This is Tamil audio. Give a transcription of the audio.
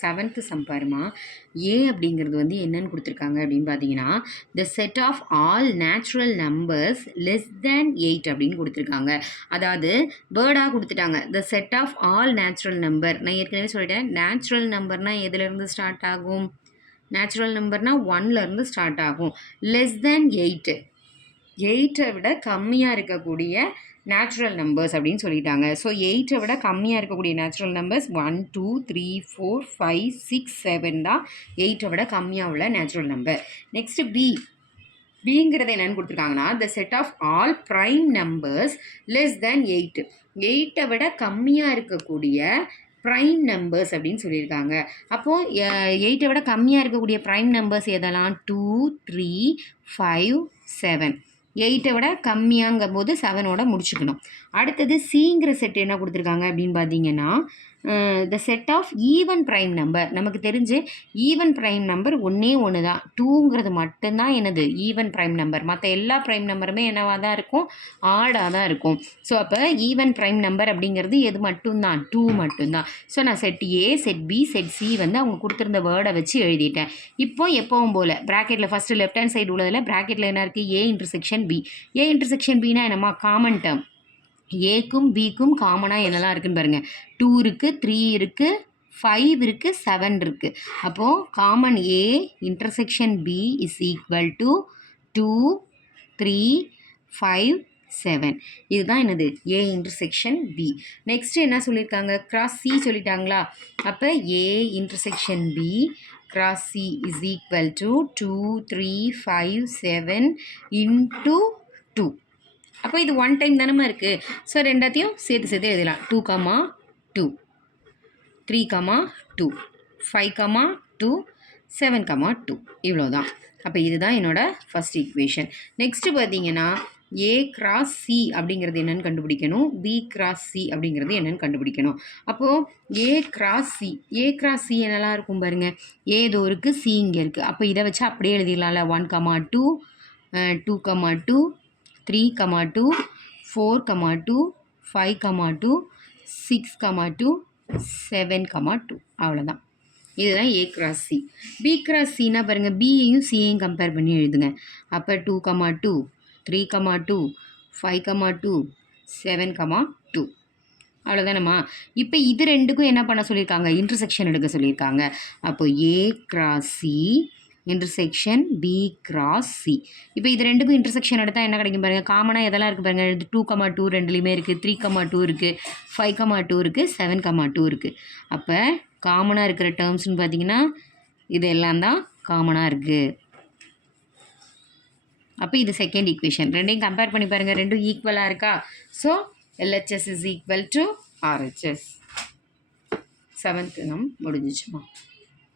7th சம் பாருமா. ஏ அப்படிங்கிறது வந்து என்னன்னு கொடுத்துருக்காங்க அப்படின்னு பார்த்தீங்கன்னா, the set of all natural numbers less than 8 அப்படின்னு கொடுத்துருக்காங்க. அதாவது வேர்டாக கொடுத்துட்டாங்க. The set of all natural number. நான் ஏற்கனவே சொல்லிட்டேன், நேச்சுரல் நம்பர்னால் எதுலேருந்து ஸ்டார்ட் ஆகும்? நேச்சுரல் நம்பர்னால் 1லேருந்து ஸ்டார்ட் ஆகும். லெஸ் தேன் 8, 8ஐ விட கம்மியாக இருக்கக்கூடிய நேச்சுரல் நம்பர்ஸ் அப்படின்னு சொல்லிட்டாங்க. ஸோ 8ஐ விட கம்மியாக இருக்கக்கூடிய நேச்சுரல் நம்பர்ஸ் 1 2 3 4 5 6 7 தான் 8ஐ விட கம்மியாக உள்ள நேச்சுரல் நம்பர். நெக்ஸ்ட் பிங்கிறது என்னென்னு கொடுத்துருக்காங்கன்னா, the set of all prime numbers less than 8, 8ஐ விட கம்மியாக இருக்கக்கூடிய ப்ரைம் நம்பர்ஸ் அப்படின்னு சொல்லியிருக்காங்க. அப்போது 8ஐ விட கம்மியாக இருக்கக்கூடிய ப்ரைம் நம்பர்ஸ் எதெல்லாம்? 2 3 5 7. 8ஐ விட கம்மியாங்கும் போது 7ஓட முடிச்சுக்கணும். அடுத்தது சிங்கிற செட் என்ன கொடுத்துருக்காங்க அப்படின்னு பார்த்தீங்கன்னா, the set of even prime number. நமக்கு தெரிஞ்சு ஈவன் ப்ரைம் நம்பர் ஒன்று தான். 2ங்கிறது மட்டும்தான் என்னது? Even prime number. மற்ற எல்லா ப்ரைம் நம்பருமே என்னவாக தான் இருக்கும்? ஆடாக தான் இருக்கும். ஸோ அப்போ ஈவன் ப்ரைம் நம்பர் அப்படிங்கிறது எது மட்டும்தான்? 2 மட்டும்தான். ஸோ நான் set A, set B, set C வந்து அவங்க கொடுத்துருந்த வேர்டை வச்சு எழுதிட்டேன். இப்போ எப்பவும் போல் ப்ராக்கெட்டில் ஃபஸ்ட்டு லெஃப்ட் ஹேண்ட் சைடு உள்ளதில் ப்ராக்கெட்டில் என்ன இருக்குது? A intersection B. A intersection பின்னா என்னம்மா? Common term. ஏக்கும் பிக்கும் காமனாக என்னெல்லாம் இருக்குன்னு பாருங்கள். 2 இருக்குது, 3 இருக்குது, 5 இருக்குது, 7 இருக்குது. அப்போது common A intersection B is equal to 2 3 5 7. இதுதான் என்னது? ஏ இன்டர்செக்ஷன் பி. நெக்ஸ்ட்டு என்ன சொல்லியிருக்காங்க? கிராஸ் சி சொல்லிட்டாங்களா? அப்போ A intersection B cross C is equal to 2 3 5 7 into 2. அப்போ இது 1 டைம் தானே இருக்குது. ஸோ ரெண்டாத்தையும் சேர்த்து எழுதலாம். 2, 2 3, 2 5, 2 7, 2 இவ்வளோதான். அப்போ இதுதான் என்னோடய ஃபஸ்ட் ஈக்குவேஷன். நெக்ஸ்ட்டு பார்த்தீங்கன்னா, ஏ கிராஸ் சி அப்படிங்கிறது என்னென்னு கண்டுபிடிக்கணும். பி கிராஸ் சி அப்படிங்கிறது என்னென்னு கண்டுபிடிக்கணும். அப்போது ஏ கிராஸ் சி என்னெல்லாம் இருக்கும் பாருங்கள். ஏ இதோ இருக்குது, சி இங்கே இருக்குது. அப்போ இதை வச்சு அப்படியே எழுதிடலாம்ல. 1, 2 2, 2 3, 2 4, 2 5, 2 6, 2 7, 2 அவ்வளோதான். இதுதான் A cross C. B cross சின்னா பாருங்கள், பியையும் சியையும் கம்பேர் பண்ணி எழுதுங்க. அப்போ 2, 2 3, 2 5, 2 7, 2 அவ்வளோதானம்மா. இப்போ இது ரெண்டுக்கும் என்ன பண்ண சொல்லியிருக்காங்க? இன்டர்செக்ஷன் எடுக்க சொல்லியிருக்காங்க. அப்போ A cross C intersection B cross C. இப்போ இது ரெண்டுக்கும் இன்டர்செக்ஷன் எடுத்தால் என்ன கிடைக்கும் பாருங்கள். காமனாக எதெல்லாம் இருக்குது பாருங்கள். 2, 2 ரெண்டுலேயுமே இருக்குது. 3, 2 இருக்குது. 5, 2 இருக்குது. 7, 2 இருக்குது. அப்போ காமனாக இருக்கிற டேர்ம்ஸ்னு பார்த்தீங்கன்னா இது எல்லாம் தான் காமனாக இருக்குது. அப்போ இது செகண்ட் ஈக்குவேஷன். ரெண்டையும் கம்பேர் பண்ணி பாருங்கள். ரெண்டும் ஈக்குவலாக இருக்கா? So LHS is equal to RHS. 7th நம் முடிஞ்சிச்சுமா.